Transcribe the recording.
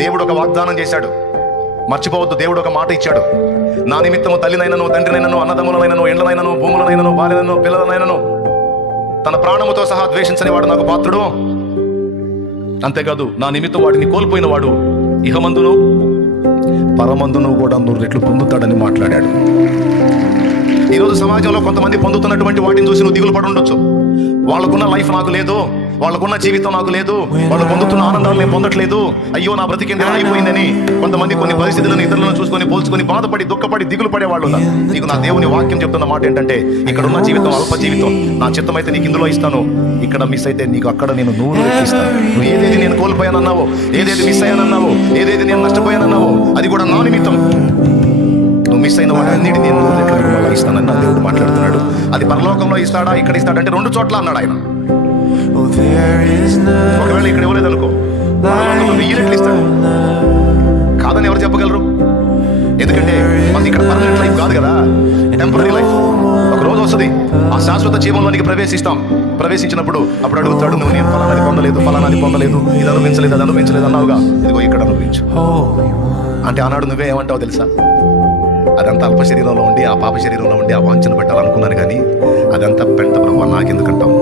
దేవుడు ఒక వాగ్దానం చేశాడు, మర్చిపోవద్దు. దేవుడు ఒక మాట ఇచ్చాడు, నా నిమిత్తము తల్లినైనను, తండ్రినైనను, అన్నదమ్ములనైనను, ఎండ్లనైనను, భూములనైనను, భార్యనైనను, పిల్లలనైనను తన ప్రాణముతో సహా ద్వేషించని వాడు నాకు పాత్రుడు. అంతేకాదు, నా నిమిత్తం వాటిని కోల్పోయిన వాడు ఇహమందును పరమందును కూడా 100 రెట్లు పొందుతాడని మాట్లాడాడు. ఈరోజు సమాజంలో కొంతమంది పొందుతున్నటువంటి వాటిని చూసి నువ్వు దిగులు పడి ఉండొచ్చు. వాళ్ళకున్న లైఫ్ నాకు లేదు, వాళ్ళకున్న జీవితం నాకు లేదు, వాళ్ళు పొందుతున్న ఆనందాలు నేను పొందట్లేదు, అయ్యో నా బ్రతికేంది అయిపోయిందని కొంతమంది కొన్ని పరిస్థితులను ఇతరులను చూసుకొని పోల్చుకొని బాధపడి దుఃఖపడి దిగులు పడేవాళ్ళు. నీకు నా దేవుని వాక్యం చెప్తున్న మాట ఏంటంటే, ఇక్కడ ఉన్న జీవితం అల్ప జీవితం, నా చిత్తమైతే నీకు ఇందులో ఇస్తాను, ఇక్కడ మిస్ అయితే నీకు అక్కడ నేను 100 రెట్లు ఇస్తాను. నువ్వు ఏదేది నేను కోల్పోయానన్నావో, ఏదేది మిస్ అయ్యానన్నావో, ఏదేది నేను నష్టపోయానన్నావో, అది కూడా నా నిమిత్తం. నువ్వు మిస్ అయిన వాడు అన్నిటి నేను 100 రెట్లు మళ్ళీ ఇస్తానని నా దేవుడు మాట్లాడుతున్నాడు. అది పరలోకంలో ఇస్తాడా, ఇక్కడ ఇస్తాడంటే 2 చోట్ల అన్నాడు ఆయన. ఒకవేళ ఇక్కడ ఇవ్వలేదు అనుకో, పరలోకంలో 1000 రెట్లు ఇస్తాడు. కాదని ఎవరు చెప్పగలరు? ఎందుకంటే మనకి ఇక్కడ పర్మనెంట్ లైఫ్ కాదు కదా, టెంపరీ లైఫ్. ఒక రోజు వస్తుంది, ఆ శాశ్వత జీవంలోనికి ప్రవేశించినప్పుడు అప్పుడు అడుగుతాడు, నువ్వు నేను ఫలానాది పొందలేదు, ఇది అనుభవించలేదు, అది అనుభవించలేదు అన్నావుగా, ఇదిగో ఇక్కడ అనుభవించు అంటే ఆనాడు నువ్వే ఏమంటావు తెలుసా? అదంతా అల్ప శరీరంలో ఉండి, ఆ పాప శరీరంలో ఉండి ఆ వాంఛన పెట్టాలనుకున్నాను, కానీ అదంతా పెంట బ్రహ్మ నాకెందుకంటావు?